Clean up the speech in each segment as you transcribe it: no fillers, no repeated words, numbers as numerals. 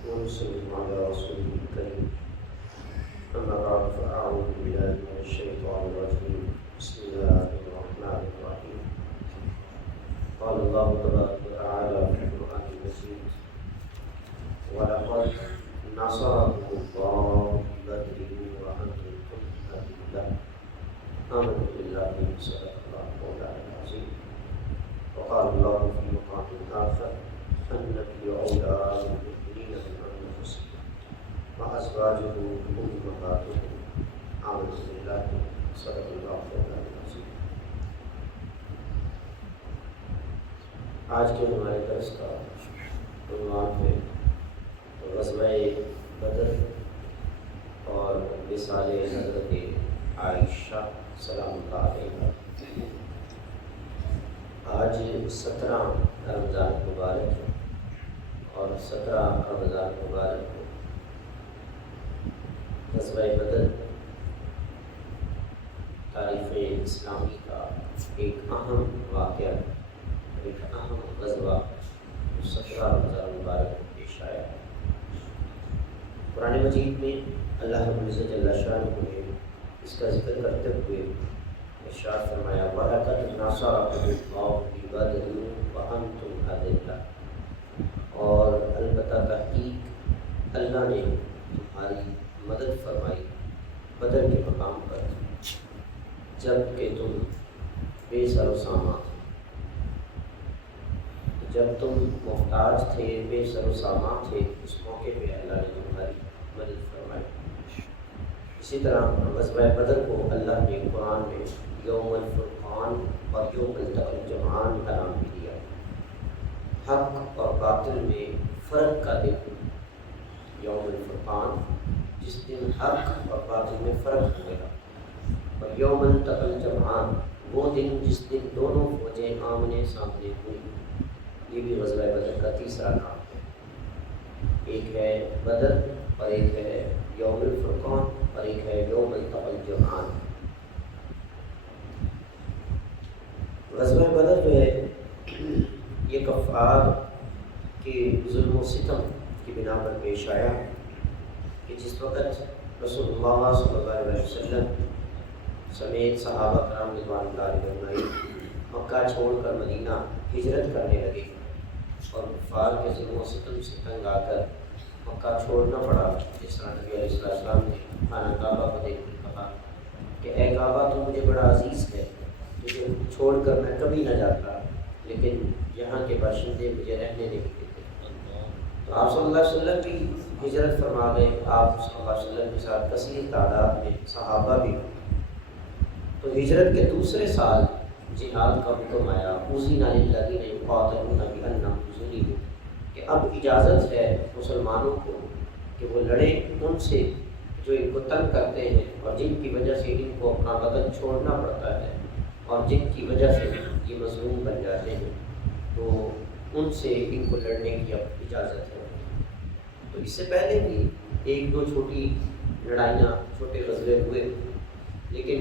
ونسلم على رسوله الكريم. أما بعد فأعوذ بالله من الشيطان الرجيم. بسم الله الرحمن الرحيم. قال الله تبارك وتعالى في القرآن المجيد: ولقد نصركم الله ببدر وأنتم أذلة آمنوا بالله صدق الله مولانا العظيم. وقال الله في مقام آخر: النبي أولى بالمؤمنين من أنفسهم وأزواجه أمهاتهم آمنوا بالله صدق الله مولانا العظيم. آج کے ہمارے درس کا عنوان ہے غزوہ بدر اور وصال حضرت عائشہ سلام اللہ علیہا۔ آج 17 رمضان مبارک ہے اور 17 رمضان مبارک کو غزوہ بدر تاریخ اسلامی کا ایک اہم واقعہ، ایک اہم غزوہ 17 رمضان مبارک کو پیش آیا ہے۔ قرآن مجید میں اللہ رب العزت جل شانہ نے اس کا ذکر کرتے ہوئے ارشاد فرمایا: وَلَقَدْ نَصَرَكُمُ اللَّهُ بِبَدْرٍ وَأَنْتُمْ أَذِلَّةٌ، اور البتہ تحقیق اللہ نے تمہاری مدد فرمائی بدر کے مقام پر جب کہ تم بے سر و سامان، جب تم محتاج تھے، بے سر و سامان تھے، اس موقع پہ اللہ نے تمہاری مدد فرمائی۔ اسی طرح غزوہ بدر کو اللہ نے قرآن میں یوم الفرقان اور یوم التقى الجمعان کا نام بھی دیا۔ حق اور باطل میں فرق کا دن یوم الفرقان، جس دن حق اور باطل میں فرق ہوگا، اور یوم التقى الجمعان وہ دن جس دن دونوں فوجیں آمنے سامنے ہوئی۔ یہ بھی غزوہ بدر کا تیسرا نام ہے۔ ایک ہے بدر اور ایک ہے یوم الفرقان اور ایک ہے یوم التقى الجمعان۔ غزوہ بدر جو ہے یہ کفار کے ظلم و ستم کی بنا پر پیش آیا کہ جس وقت رسول اللہ صلی اللہ علیہ وسلم سمیت صحابہ کرام رضوان اللہ علیہم مکہ چھوڑ کر مدینہ ہجرت کرنے لگے اور کفار کے ظلم و ستم سے تنگ آ کر مکہ چھوڑنا پڑا۔ جس طرح نبی علیہ السلام نے خانہ کعبہ کو دیکھ کر کہا کہ اے کعبہ تو مجھے بڑا عزیز ہے، تجھے چھوڑ کر میں کبھی نہ جاتا، لیکن یہاں کے باشندے مجھے رہنے نہیں دیتے۔ تو آپ صلی اللہ علیہ وسلم بھی ہجرت فرما گئے، آپ صلی اللہ علیہ وسلم کے ساتھ کثیر تعداد میں صحابہ بھی۔ تو ہجرت کے دوسرے سال جہاد کا حکم آیا، اُذِنَ لِلَّذِينَ يُقَاتَلُونَ بِأَنَّهُمْ ظُلِمُوا، کہ اب اجازت ہے مسلمانوں کو کہ وہ لڑیں ان سے جو ان کو تنگ کرتے ہیں اور جن کی وجہ سے ان کو اپنا وطن چھوڑنا پڑتا ہے اور جن کی وجہ سے یہ مظلوم بن جاتے ہیں، تو ان سے ان کو لڑنے کی اب اجازت ہے۔ تو اس سے پہلے بھی ایک دو چھوٹی لڑائیاں، چھوٹے غزوے ہوئے، لیکن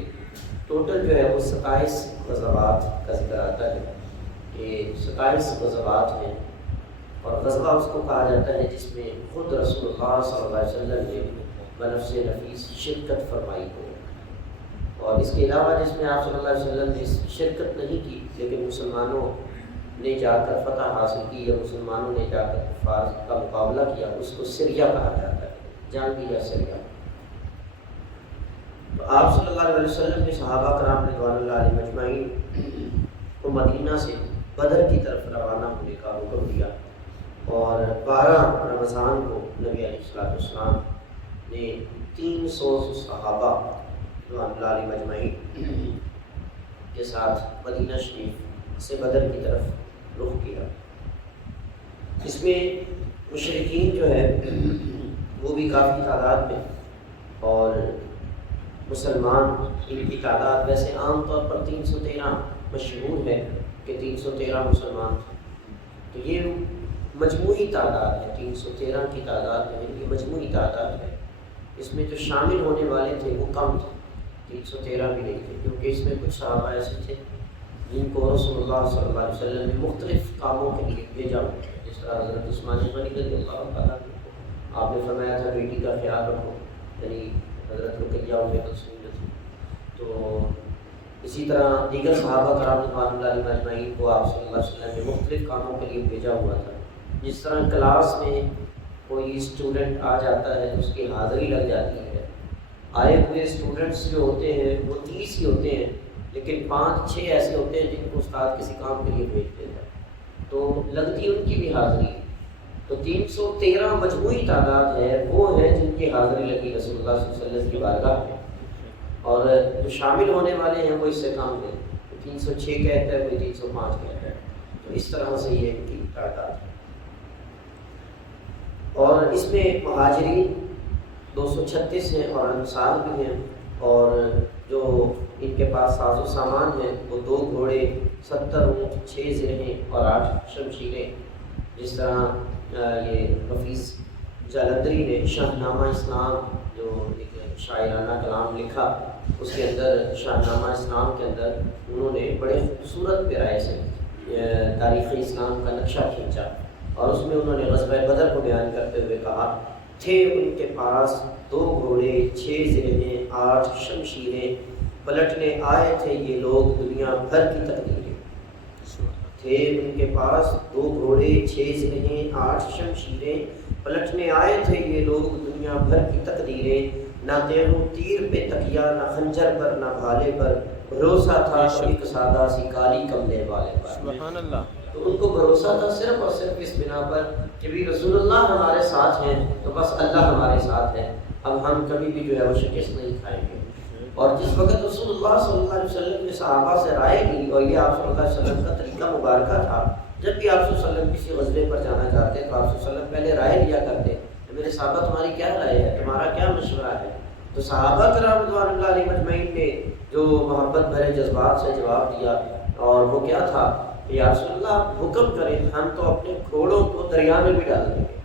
ٹوٹل جو ہے وہ 27 غزوات کا ذکر آتا ہے کہ 27 غزوات ہیں، اور غزوہ اس کو کہا جاتا ہے جس میں خود رسول اللہ صلی اللہ علیہ وسلم نے بنفس نفیس شرکت فرمائی ہو، اور اس کے علاوہ جس میں آپ صلی اللہ علیہ وسلم نے شرکت نہیں کی لیکن مسلمانوں نے جا کر فتح حاصل کی یا مسلمانوں نے جا کر کفار کا مقابلہ کیا، اس کو سریہ کہا جاتا ہے، جنگ یا سریہ۔ تو آپ صلی اللہ علیہ وسلم نے صحابہ کرام رضوان اللہ علیہم اجمعین کو مدینہ سے بدر کی طرف روانہ ہونے کا حکم دیا، اور 12 رمضان کو نبی علیہ السلام نے 300 صحابہ رضوان اللہ علیہم اجمعین کے ساتھ مدینہ شریف سے بدر کی طرف رخ کیا۔ اس میں مشرکین جو ہے وہ بھی کافی تعداد میں، اور مسلمان ان کی تعداد ویسے عام طور پر 313 مشہور ہے کہ 313 مسلمان تھے، تو یہ مجموعی تعداد ہے، 313 کی تعداد ہے، یہ مجموعی تعداد ہے۔ اس میں جو شامل ہونے والے تھے وہ کم تھے، 313 بھی نہیں تھے، کیونکہ اس میں کچھ صحابہ ایسے تھے جن کو رسول اللہ صلی اللہ علیہ وسلم نے مختلف کاموں کے لیے بھیجا، جس طرح حضرت عثمان غنی رضی اللہ تعالیٰ عنہ کو آپ نے فرمایا تھا بیٹی کا خیال رکھو، یعنی حضرت رقیہ ام کلثوم جو تھی. تو اسی طرح دیگر صحابہ کرام رضوان اللہ علیہم اجمعین کو آپ صلی اللہ علیہ وسلم نے مختلف کاموں کے لیے بھیجا ہوا تھا. جس طرح کلاس میں کوئی اسٹوڈنٹ آ جاتا ہے تو اس کی حاضری لگ جاتی ہے. آئے ہوئے اسٹوڈنٹس جو ہوتے ہیں وہ 30 ہی ہوتے ہیں، لیکن 5-6 ایسے ہوتے ہیں جن کو استاد کسی کام کے لیے بھیجتے ہیں تو لگتی ان کی بھی حاضری. تو 313 مجموعی تعداد ہے وہ ہے جن کی حاضری لگی رسول اللہ صلی اللہ علیہ وسلم کی بارگاہ میں، اور جو شامل ہونے والے ہیں وہ اس سے کم ہیں. 306 کہتا ہے، کوئی 305 کہتا ہے. تو اس طرح سے یہ ان کی تعداد ہے. اور اس میں مہاجرین 236 ہیں اور انصار بھی ہیں، اور جو ان کے پاس ساز و سامان ہیں وہ 2 گھوڑے، 70 اونٹ، 6 زرہیں اور 8 شمشیریں. جس طرح یہ حفیظ جالندری نے شاہنامہ اسلام جو ایک شاعرانہ کلام لکھا، اس کے اندر شاہنامہ اسلام کے اندر انہوں نے بڑے خوبصورت پیرائے سے تاریخ اسلام کا نقشہ کھینچا، اور اس میں انہوں نے غزوہ بدر کو بیان کرتے ہوئے کہا تھے ان کے پاس 2 گھوڑے، 6 زرہیں، 8 شمشیریں، پلٹنے آئے تھے یہ لوگ دنیا بھر کی تقدیریں. تھے ان کے پاس 2 گھوڑے، 6 زرہیں، 8 شمشیریں، پلٹنے آئے تھے یہ لوگ دنیا بھر کی تقدیریں. نہ تیغ و تیر پہ تکیہ، نہ خنجر پر، نہ بھالے پر، بھروسہ تھا ایک سادہ سی کالی کملے والے پر. سبحان اللہ. تو ان کو بھروسہ تھا صرف اور صرف اس بنا پر کہ بھی رسول اللہ ہمارے ساتھ ہیں تو بس اللہ ہمارے ساتھ ہے، اب ہم کبھی بھی جو ہے وہ شکست نہیں کھائیں گے. اور جس وقت رسول اللہ صلی اللہ علیہ وسلم نے صحابہ سے رائے لی، اور یہ آپ صلی اللہ علیہ وسلم کا طریقہ مبارکہ تھا، جب بھی آپ صلی اللہ علیہ وسلم کسی غزوے پر جانا چاہتے تو آپ صلی اللہ علیہ وسلم پہلے رائے لیا کرتے کہ میرے صحابہ تمہاری کیا رائے ہے، تمہارا کیا مشورہ ہے. تو صحابہ کرام رضوان اللہ علیہم اجمعین نے جو محبت بھرے جذبات سے جواب دیا، اور وہ کیا تھا کہ یا رسول اللہ حکم کریں، ہم تو اپنے گھوڑوں کو دریا میں بھی ڈال دیں گے،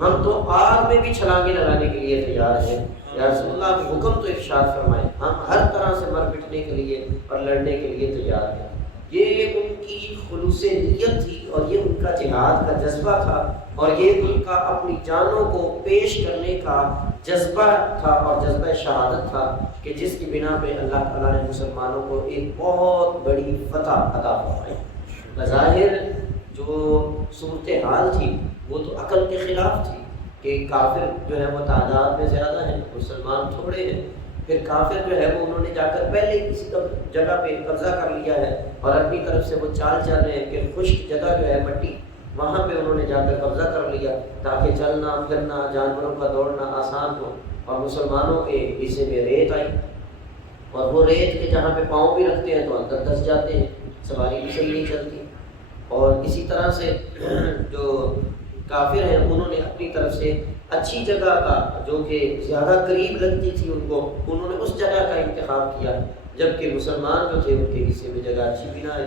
ہم تو آگ میں بھی چھلانگیں لگانے کے لیے تیار ہیں. یا رسول اللہ آپ حکم تو ارشاد فرمائیں، ہم ہر طرح سے مر پٹنے کے لیے اور لڑنے کے لیے تیار ہیں. یہ ان کی خلوص نیت تھی، اور یہ ان کا جہاد کا جذبہ تھا، اور یہ ان کا اپنی جانوں کو پیش کرنے کا جذبہ تھا اور جذبہ شہادت تھا کہ جس کی بنا پہ اللہ تعالیٰ نے مسلمانوں کو ایک بہت بڑی فتح عطا فرمائی. بظاہر جو صورتحال تھی وہ تو عقل کے خلاف تھی کہ کافر جو ہے وہ تعداد میں زیادہ ہیں، مسلمان تھوڑے ہیں. پھر کافر جو ہے وہ انہوں نے جا کر پہلے کسی جگہ پہ قبضہ کر لیا ہے، اور اپنی طرف سے وہ چال چل رہے ہیں کہ خشک جگہ جو ہے مٹی، وہاں پہ انہوں نے جا کر قبضہ کر لیا تاکہ چلنا پھرنا، جانوروں کا دوڑنا آسان ہو. اور مسلمانوں کے حصے میں ریت آئی، اور وہ ریت کے جہاں پہ پاؤں بھی رکھتے ہیں تو اندر دھس جاتے ہیں، سواری بھی صحیح نہیں چلتی. اور اسی طرح سے جو کافر ہیں انہوں نے اپنی طرف سے اچھی جگہ کا جو کہ زیادہ قریب لگتی تھی ان کو، انہوں نے اس جگہ کا انتخاب کیا، جبکہ مسلمان جو تھے ان کے حصے میں جگہ اچھی بھی نہ آئی.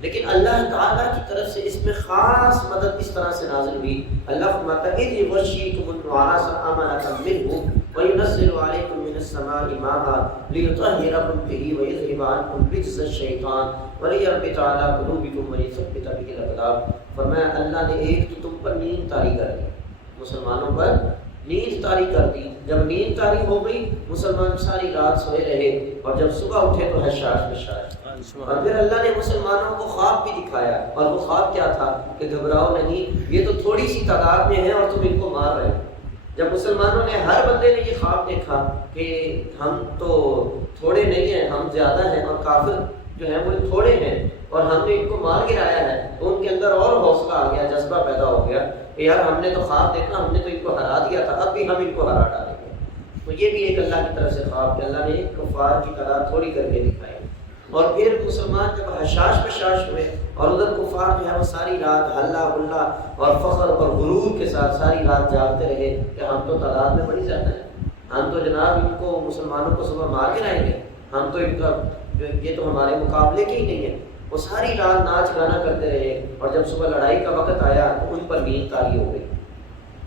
لیکن اللہ تعالیٰ کی طرف سے اس میں خاص مدد اس طرح سے نازل ہوئی. اللہ فرماتا ہے اذ یغشیکم النعاس امنة منه وینزل علیکم من السماء ماء لیطہرکم بہ ویذہب عنکم رجز الشیطان ولیربط علی قلوبکم ولیثبت بہ الاقدام. فرمایا اللہ نے ایک تو تم پر نیند طاری کر دی، مسلمانوں پر نیند طاری کر دی. جب نیند طاری ہو گئی مسلمان ساری رات سوئے رہے، اور جب صبح اٹھے تو حشاش بشاش. اور پھر اللہ نے مسلمانوں کو خواب بھی دکھایا، اور وہ خواب کیا تھا کہ گھبراؤ نہیں، یہ تو تھوڑی سی تعداد میں ہیں اور تم ان کو مار رہے ہو. جب مسلمانوں نے، ہر بندے نے یہ خواب دیکھا کہ ہم تو تھوڑے نہیں ہیں، ہم زیادہ ہیں، اور کافر جو ہیں وہ تھوڑے ہیں اور ہم نے ان کو مار گرایا ہے، تو ان کے اندر اور حوصلہ آ گیا، جذبہ پیدا ہو گیا کہ یار ہم نے تو خواب دیکھا، ہم نے تو ان کو ہرا دیا تھا، اب بھی ہم ان کو ہرا ڈالیں گے. تو یہ بھی ایک اللہ کی طرف سے خواب کہ اللہ نے کفار کی تعداد تھوڑی کر کے دکھائی. اور پھر مسلمان جب حشاش بشاش ہوئے اور ادھر کفار جو ہے وہ ساری رات ہلا ہلا اور فخر اور غرور کے ساتھ ساری رات جاگتے رہے کہ ہم تو تعداد میں بڑی زیادہ ہیں، ہم تو جناب ان کو مسلمانوں کو صبح مار کے لائیں گے، ہم تو ان کا یہ تو ہمارے مقابلے کے ہی نہیں ہے. وہ ساری رات ناچ گانا کرتے رہے، اور جب صبح لڑائی کا وقت آیا تو ان پر نیند طاری ہو گئی.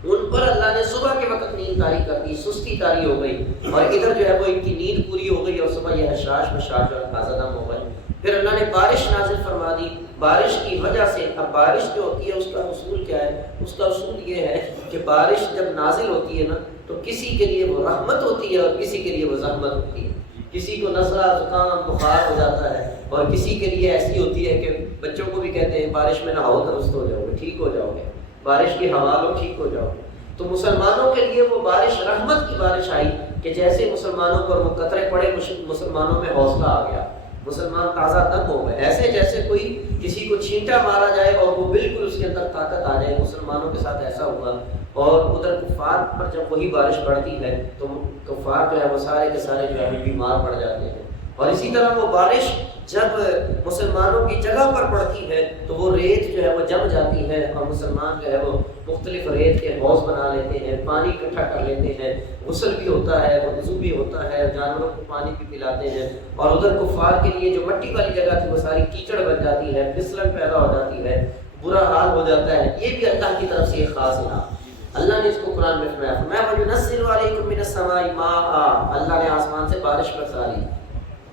ان پر اللہ نے صبح کے وقت نیند طاری کر دی، سستی طاری ہو گئی، اور ادھر جو ہے وہ ان کی نیند پوری ہو گئی اور صبح یہ حشاش بشاش اور تازہ دم ہو گئے. پھر اللہ نے بارش نازل فرما دی، بارش کی وجہ سے، اب بارش جو ہوتی ہے اس کا اصول کیا ہے؟ اس کا اصول یہ ہے کہ بارش جب نازل ہوتی ہے نا تو کسی کے لیے وہ رحمت ہوتی ہے اور کسی کے لیے وہ زحمت ہوتی ہے۔ کسی کو نزلہ زکام بخار ہو جاتا ہے اور کسی کے لیے ایسی ہوتی ہے کہ بچوں کو بھی کہتے ہیں بارش میں نہاؤ درست ہو جاؤ گے، ٹھیک ہو جاؤ گے، بارش کی ہوا لو ٹھیک ہو جاؤ گے۔ تو مسلمانوں کے لیے وہ بارش رحمت کی بارش آئی کہ جیسے مسلمانوں پر وہ قطرے پڑے مسلمانوں میں حوصلہ آ گیا، مسلمان تازہ دم ہو گئے، ایسے جیسے کوئی کسی کو چھینٹا مارا جائے اور وہ بالکل اس کے اندر طاقت آ جائے۔ مسلمانوں کے ساتھ ایسا ہوا، اور ادھر کفار پر جب وہی بارش پڑتی ہے تو کفار جو ہے وہ سارے کے سارے جو ہے بیمار پڑ جاتے ہیں۔ اور اسی طرح وہ بارش جب مسلمانوں کی جگہ پر پڑتی ہے تو وہ ریت جو ہے وہ جم جاتی ہے اور مسلمان جو ہے وہ مختلف ریت کے حوض بنا لیتے ہیں، پانی اکٹھا کر لیتے ہیں، غسل بھی ہوتا ہے، وضو بھی ہوتا ہے، جانوروں کو پانی بھی پلاتے ہیں۔ اور ادھر کفار کے لیے جو مٹی والی جگہ تھی وہ ساری کیچڑ بن جاتی ہے، پھسلن پیدا ہو جاتی ہے، برا حال ہو جاتا ہے۔ یہ بھی اللہ کی طرف سے ایک خاص انعام، اللہ نے اس کو قرآن میں فرمایا وَيُنَزِّلُ عَلَيْكُم مِّنَ السَّمَاءِ مَاءً، اللہ نے آسمان سے بارش برسائی،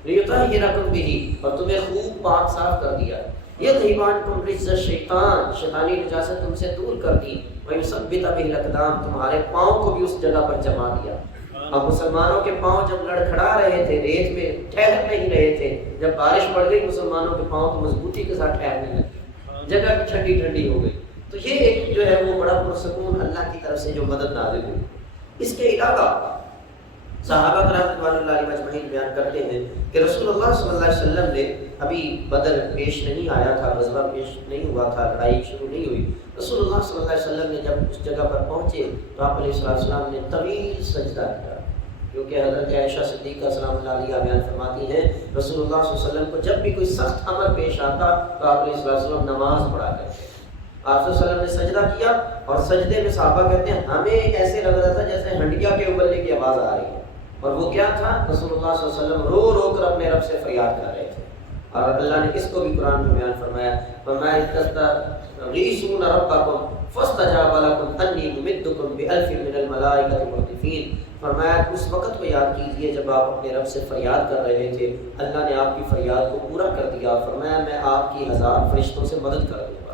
لِيُطَهِّرَكُم بِهِ، اور تمہیں خوب پاک صاف کر دیا، يَذْهِبْ عَنكُم رِجْزَ الشَّيْطَانِ، شیطانی نجاست تم سے دور کر دی، وَيُثَبِّتَ بِهِ الْأَقْدَامَ، تمہارے پاؤں کو بھی اس جگہ پر جما دیا۔ اب مسلمانوں کے پاؤں جب لڑکھڑا رہے تھے، ریت میں ٹھہر نہیں رہے تھے، جب بارش پڑ گئی مسلمانوں کے پاؤں تو مضبوطی کے ساتھ ٹھہرنے لگے، جگہ بھی ٹھنڈی ٹھنڈی ہو گئی۔ تو یہ ایک جو ہے وہ بڑا پرسکون اللہ کی طرف سے جو مدد نازل ہوئی۔ اس کے علاوہ صحابہ کرام رضوان اللہ علیہ مجمعین بیان کرتے ہیں کہ رسول اللہ صلی اللہ علیہ وسلم نے ابھی بدر پیش نہیں آیا تھا، غزوہ پیش نہیں ہوا تھا، لڑائی شروع نہیں ہوئی، رسول اللہ صلی اللہ علیہ وسلم نے جب اس جگہ پر پہنچے تو آپ علیہ السلام نے طویل سجدہ کیا، کیونکہ حضرت عائشہ صدیقہ سلام اللہ علیہ بیان فرماتی ہیں رسول اللہ صلی اللہ علیہ وسلم کو جب بھی کوئی سخت امر پیش آتا تو آپ علیہ السلام نماز پڑھا کرتے۔ آپ صلی اللہ علیہ وسلم نے سجدہ کیا اور سجدے میں صحابہ کہتے ہیں ہمیں ایسے لگ رہا تھا جیسے ہنڈیا کے ابلنے کی آواز آ رہی ہے، اور وہ کیا تھا؟ رسول اللہ صلی اللہ علیہ وسلم رو رو کر اپنے رب سے فریاد کر رہے تھے۔ اور اللہ نے اس کو بھی قرآن میں بیان فرمایا تستغیثون ربکم فاستجاب لکم انی ممدکم بألف من الملائکۃ مردفین، فرمایا اس وقت کو یاد کیجئے جب آپ اپنے رب سے فریاد کر رہے تھے، اللہ نے آپ کی فریاد کو پورا کر دیا، فرمایا میں آپ کی 1000 فرشتوں سے مدد کر دوں گا۔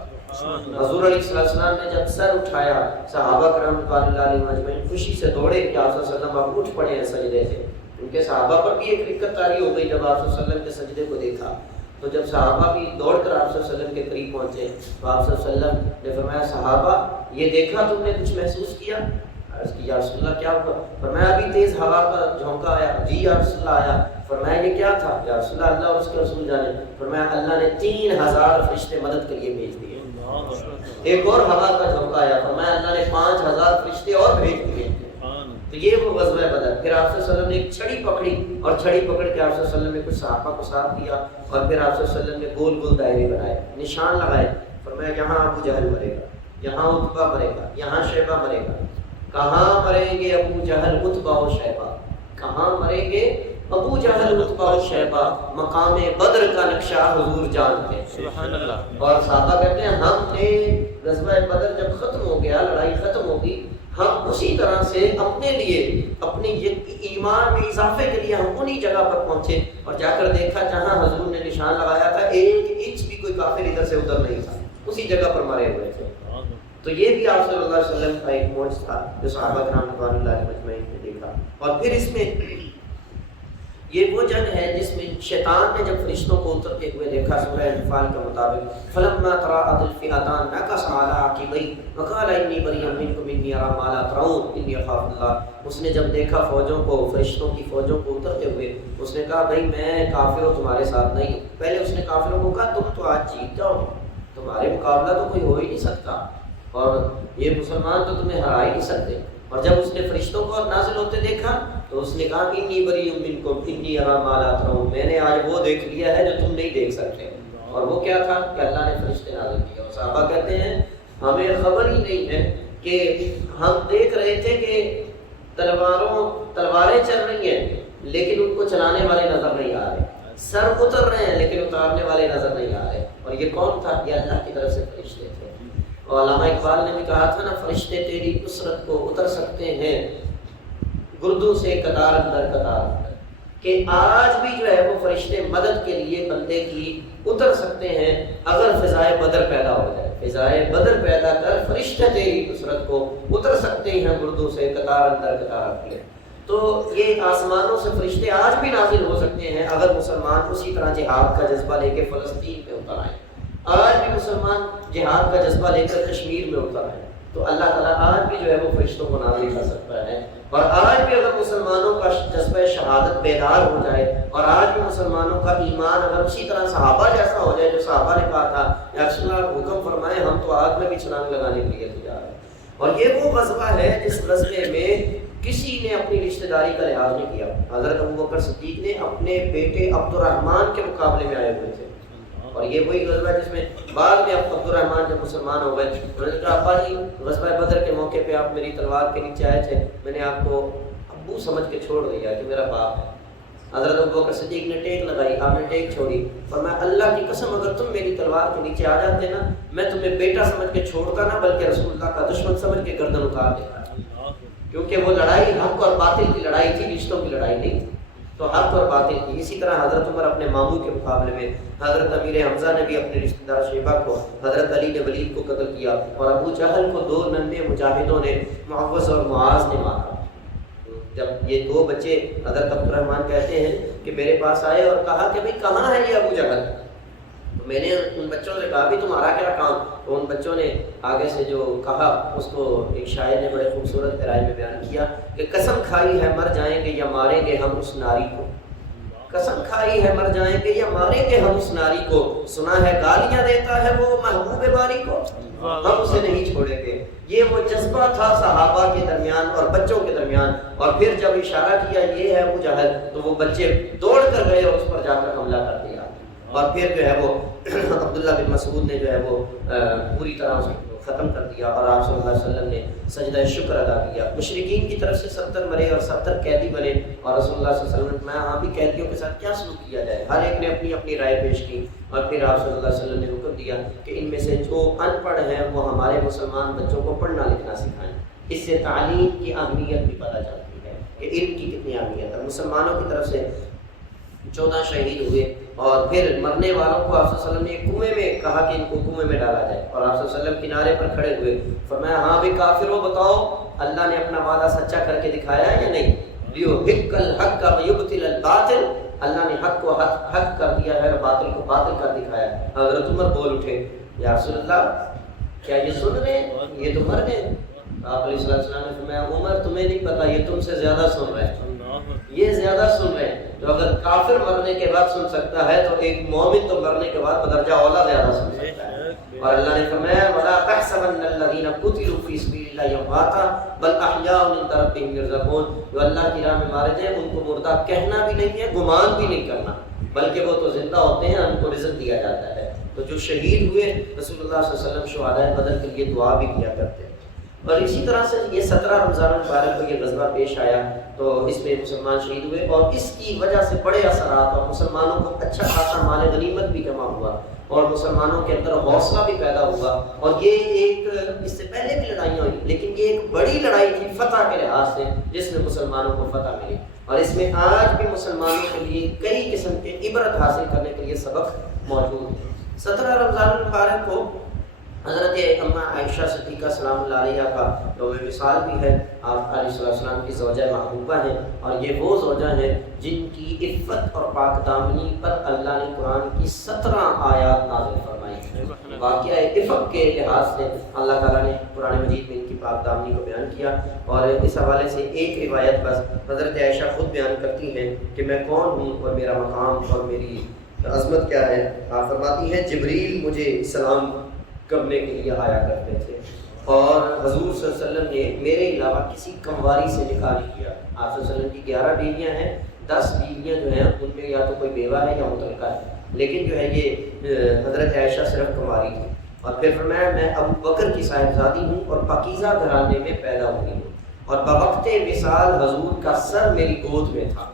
حضور علیہ السلام نے جب سر اٹھایا صحابہ کرام رضوان اللہ علیہ مجمعین خوشی سے دوڑے کہ آپ صلی اللہ علیہ وسلم آپ اٹھ پڑے ہیں سجدے سے۔ ان کے صحابہ پر بھی ایک دقت طاری ہو گئی جب آپ صلی اللہ علیہ وسلم کے سجدے کو دیکھا، تو جب صحابہ بھی دوڑ کر آپ صلی اللہ علیہ وسلم کے قریب پہنچے تو آپ صلی اللہ علیہ وسلم نے فرمایا صحابہ یہ دیکھا تم نے کچھ محسوس کیا؟ عرض کی یا رسول اللہ کیا ہوا؟ فرمایا ابھی تیز ہوا کا جھونکا آیا۔ جی یا رسول اللہ آیا۔ فرمایا یہ کیا تھا؟ یا رسول اللہ اور اس کے رسول جانے۔ فرمایا اللہ نے 3000 فرشتے مدد کے لیے بھیج دیے۔ ایک اور ہوا کا جھونکا آیا، فرمایا اللہ نے 5000 فرشتے اور بھیج دیے۔ تو یہ وہ غزوہ بدر۔ پھر آپ صلی اللہ علیہ وسلم نے ایک چھڑی پکڑی اور چھڑی پکڑ کے آپ صلی اللہ علیہ وسلم نے کچھ صحابہ کو ساتھ دیا اور پھر آپ صلی اللہ علیہ وسلم نے گول گول دائرے بنائے، نشان لگائے، فرمایا یہاں ابو جہل مرے گا، یہاں عتبہ مرے گا، یہاں شیبہ مرے گا۔ کہاں مریں گے ابو جہل عتبہ و شیبہ؟ کہاں مریں گے ابو جہل عتبہ و شیبہ؟ مقام بدر کا نقشہ حضور جانتے ہیں، سبحان اللہ۔ اور صحابہ کہتے ہیں ہم نے غزوہ بدر جب ختم ہو گیا، لڑائی ختم ہو گئی، ہم اسی طرح سے اپنے لیے اپنی ایمان میں اضافے کے لیے ہم انہی جگہ پر پہنچے اور جا کر دیکھا جہاں حضور نے نشان لگایا تھا 1 انچ بھی کوئی کافر ادھر سے ادھر نہیں تھا، اسی جگہ پر مرے ہوئے تھے۔ تو یہ بھی آپ صلی اللہ علیہ وسلم کا ایک معجزہ تھا جو صحابہ کرام رضوان اللہ علیہ مجمعین نے دیکھا۔ اور پھر اس میں یہ وہ جنگ ہے جس میں شیطان نے جب فرشتوں کو اترتے ہوئے دیکھا، سورہ انفال کے مطابق فلما تراءت الفئتان نكص على عقبيه وقال اني بريء منكم اني ارى ما لا ترون اني اخاف اللہ۔ اس نے جب دیکھا فوجوں کو، فرشتوں کی فوجوں کو اترتے ہوئے، اس نے کہا بھائی میں کافروں تمہارے ساتھ نہیں ہوں۔ پہلے اس نے کافروں کو کہا تم تو آج جیت جاؤ گے، تمہارے مقابلہ تو کوئی ہو ہی نہیں سکتا اور یہ مسلمان تو تمہیں ہرا ہی نہیں سکتے۔ اور جب اس نے فرشتوں کو نازل ہوتے دیکھا تو اس نے کہا انی بریء منکم انی اری ما لا ترون، میں نے آج وہ دیکھ لیا ہے جو تم نہیں دیکھ سکتے۔ اور وہ کیا تھا کہ اللہ نے فرشتے نازل کیے۔ اور صحابہ کہتے ہیں ہمیں خبر ہی نہیں ہے کہ ہم دیکھ رہے تھے کہ تلواریں چل رہی ہیں لیکن ان کو چلانے والے نظر نہیں آ رہے، سر اتر رہے ہیں لیکن اتارنے والے نظر نہیں آ رہے۔ اور یہ کون تھا؟ یہ اللہ کی طرف سے فرشتے تھے۔ اور علامہ اقبال نے بھی کہا تھا نا فرشتے تیری نصرت کو اتر سکتے ہیں گردوں سے قطار اندر قطار اندر۔ کہ آج بھی جو ہے وہ فرشتے مدد کے لیے بندے کی اتر سکتے ہیں اگر فضائے بدر پیدا ہو جائے. فضائے بدر پیدا کر فرشتے تیری نصرت کو اتر سکتے ہیں اردو سے قطار اندر قطار اپنے. تو یہ آسمانوں سے فرشتے آج بھی نازل ہو سکتے ہیں اگر مسلمان اسی طرح جہاد کا جذبہ لے کے فلسطین پہ اتر آئیں. آج بھی مسلمان جہاد کا جذبہ لے کر کشمیر میں اتر آئیں تو اللہ تعالیٰ آج بھی جو ہے وہ فرشتوں کو نازل کر سکتا ہے. اور آج بھی اگر مسلمانوں کا جذبہ شہادت بیدار ہو جائے اور آج بھی مسلمانوں کا ایمان اگر اسی طرح صحابہ جیسا ہو جائے جو صحابہ نے کہا تھا یا رسول اللہ حکم فرمائے ہم تو آگ میں بھی چھلانگ لگانے کے لیے تیار ہیں. اور یہ وہ غزوہ ہے جس غزوے میں کسی نے اپنی رشتہ داری کا لحاظ نہیں کیا. حضرت ابوبکر صدیق نے اپنے بیٹے عبد الرحمن کے مقابلے میں آئے ہوئے تھے اور یہ وہی غزوہ ہے جس میں بعد میں عبد الرحمن جب مسلمان ہو گئے انہوں نے کہا ابا جی غزوہ بدر کے موقع پہ آپ میری تلوار کے نیچے آئے تھے, میں نے آپ کو ابو سمجھ کے چھوڑ دیا کہ میرا باپ ہے. حضرت ابوبکر صدیق نے ٹیک لگائی, آپ نے ٹیک چھوڑی, فرمایا اللہ کی قسم اگر تم میری تلوار کے نیچے آ جاتے نا میں تمہیں بیٹا سمجھ کے چھوڑتا نہ بلکہ رسول اللہ کا دشمن سمجھ کے گردن اتار دیتا. کیونکہ وہ لڑائی حق اور باطل کی لڑائی تھی, رشتوں کی لڑائی نہیں تھی, تو حق اور باطل کی. اسی طرح حضرت عمر اپنے ماموں کے مقابلے میں, حضرت امیر حمزہ نے بھی اپنے رشتہ دار شیبہ کو, حضرت علی نے ولید کو قتل کیا اور ابو جہل کو دو ننھے مجاہدوں نے معوذ اور معاذ نے مارا. جب یہ دو بچے حضرت عبد الرحمن کہتے ہیں کہ میرے پاس آئے اور کہا کہ بھئی کہاں ہے یہ ابو جہل, تو میں نے ان بچوں سے کہا بھی تمہارا کیا کام, تو ان بچوں نے آگے سے جو کہا اس کو ایک شاعر نے بڑے خوبصورت پیرائی میں بیان کیا کہ قسم کھائی ہے مر جائیں گے یا ماریں گے ہم اس ناری کو, قسم کھائی ہے مر جائیں گے یا ماریں گے ہم اس ناری کو, سنا ہے گالیاں دیتا ہے وہ محبوب باری کو, ہم اسے نہیں چھوڑیں گے. یہ وہ جذبہ تھا صحابہ کے درمیان اور بچوں کے درمیان. اور پھر جب اشارہ کیا یہ ہے ابو جہل تو وہ بچے دوڑ کر گئے اور اس پر جا کر حملہ کر دیا. اور پھر جو ہے وہ عبداللہ بن مسعود نے جو ہے وہ پوری طرح اس کو ختم کر دیا اور آپ صلی اللہ علیہ وسلم نے سجدہ شکر ادا کیا. مشرکین کی طرف سے 70 مرے اور 70 قیدی بنے اور رسول اللہ صلی اللہ علیہ وسلم نے ہاں بھی قیدیوں کے ساتھ کیا سلوک کیا جائے, ہر ایک نے اپنی اپنی رائے پیش کی. اور پھر آپ صلی اللہ علیہ وسلم نے حکم دیا کہ ان میں سے جو ان پڑھ ہیں وہ ہمارے مسلمان بچوں کو پڑھنا لکھنا سکھائیں. اس سے تعلیم کی اہمیت بھی پتہ چلتی ہے کہ علم کی کتنی اہمیت ہے. مسلمانوں کی طرف سے 14 شہید ہوئے اور پھر مرنے والوں کو آپ صلی اللہ علیہ وسلم نے ایک کنویں میں کہا کہ ان کو کنویں میں ڈالا جائے اور آپ صلی اللہ علیہ وسلم کنارے پر کھڑے ہوئے, فرمایا ہاں بھی کافروں بتاؤ اللہ نے اپنا وعدہ سچا کر کے دکھایا ہے یا نہیں, لیحق الحق ویبطل الباطل, اللہ نے حق کو حق کر دیا ہے اور باطل کو باطل کر دکھایا. حضرت عمر بول اٹھے یا رسول اللہ کیا یہ سن رہے ہیں, یہ تو مر گئے. آپ علیہ السلام نے فرمایا عمر تمہیں نہیں پتا یہ تم سے زیادہ سن رہے ہیں, یہ زیادہ سن رہے ہیں. تو اگر کافر مرنے کے بعد سن سکتا ہے تو ایک مومن تو مرنے کے بعد بدرجہ اولا زیادہ سن سکتا ہے. اور اللہ نے فرمایا وَلَا تَحْسَبَنَّ الَّذِينَ قُتِلُوا فِي سَبِيلِ اللَّهِ أَمْوَاتًا بَلْ أَحْيَاءٌ عِندَ رَبِّهِمْ يُرْزَقُونَ. جو اللہ کی راہ میں مارے جائیں ان کو مردہ کہنا بھی نہیں ہے, گمان بھی نہیں کرنا, بلکہ وہ تو زندہ ہوتے ہیں, ان کو رزق دیا جاتا ہے. تو جو شہید ہوئے رسول اللہ صلی اللہ علیہ وسلم شہداء بدر کے لیے دعا بھی کیا کرتے ہیں. اور اسی طرح سے یہ 17 رمضان المبارک کو یہ غزوہ پیش آیا تو اس میں مسلمان شہید ہوئے اور اس کی وجہ سے بڑے اثرات اور مسلمانوں کو اچھا خاصا مال غنیمت بھی جمع ہوا اور مسلمانوں کے اندر حوصلہ بھی پیدا ہوا. اور یہ ایک اس سے پہلے بھی لڑائیاں ہوئی لیکن یہ ایک بڑی لڑائی تھی فتح کے لحاظ سے جس میں مسلمانوں کو فتح ملی. اور اس میں آج بھی مسلمانوں کے لیے کئی قسم کے عبرت حاصل کرنے کے لیے سبق موجود ہے. 17 رمضان المبارک کو حضرت اماں عائشہ صدیقہ سلام اللہ علیہ کا یوم وصال بھی ہے. آپ علیہ السلام کی زوجہ محبوبہ ہیں اور یہ وہ زوجہ ہیں جن کی عفت اور پاک دامنی پر اللہ نے قرآن کی 17 آیات نازل فرمائی. واقعہ عفت کے لحاظ سے اللہ تعالیٰ نے قرآن مجید میں ان کی پاک دامنی کو بیان کیا. اور اس حوالے سے ایک روایت بس حضرت عائشہ خود بیان کرتی ہیں کہ میں کون ہوں اور میرا مقام اور میری عظمت کیا ہے. آپ فرماتی ہیں جبریل مجھے سلام کرنے کے لیے آیا کرتے تھے اور حضور صلی اللہ علیہ وسلم نے میرے علاوہ کسی کمواری سے نکاح نہیں کیا. آپ صلی اللہ علیہ وسلم کی 11 بیویاں ہیں, 10 بیویاں جو ہیں ان میں یا تو کوئی بیوہ ہے یا مطلقہ ہے, لیکن جو ہے یہ حضرت عائشہ صرف کمواری تھی. اور پھر فرمایا میں ابو بکر کی صاحبزادی ہوں اور پاکیزہ گھرانے میں پیدا ہوئی ہوں اور بوقت وصال حضور کا سر میری گود میں تھا.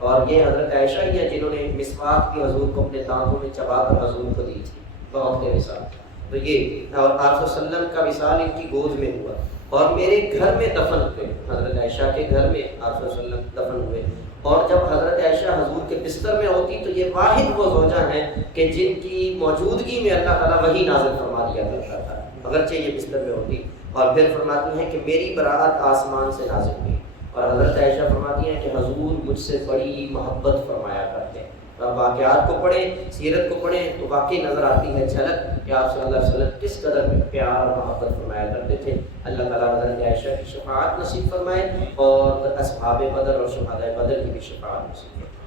اور یہ حضرت عائشہ ہی ہے جنہوں نے مسواک بھی حضور کو اپنے دانتوں میں چبا کر حضور کو دی تھی بوقت وصال. تو یہ اور آپ صلی اللہ علیہ وسلم کا وصال ان کی گود میں ہوا اور میرے گھر میں دفن ہوئے, حضرت عائشہ کے گھر میں آپ صلی اللہ علیہ وسلم دفن ہوئے. اور جب حضرت عائشہ حضور کے بستر میں ہوتی تو یہ واحد وہ زوجہ ہیں کہ جن کی موجودگی میں اللہ تعالیٰ وحی نازل فرما دیا کرتا تھا اگرچہ یہ بستر میں ہوتی، اور پھر فرماتی ہیں کہ میری براءت آسمان سے نازل ہوئی، اور حضرت عائشہ فرماتی ہیں کہ حضور مجھ سے بڑی محبت فرمایا کرتے ہیں۔ آپ واقعات کو پڑھیں، سیرت کو پڑھیں تو واقعی نظر آتی ہے جھلک کہ آپ صلی اللہ علیہ وسلم کس قدر پیار اور محبت فرمایا کرتے تھے۔ اللہ تعالیٰ حضرت عائشہ کی شفاعت نصیب فرمائے اور اصحاب بدر اور شہداء بدر کی بھی شفاعت نصیب فرمائے۔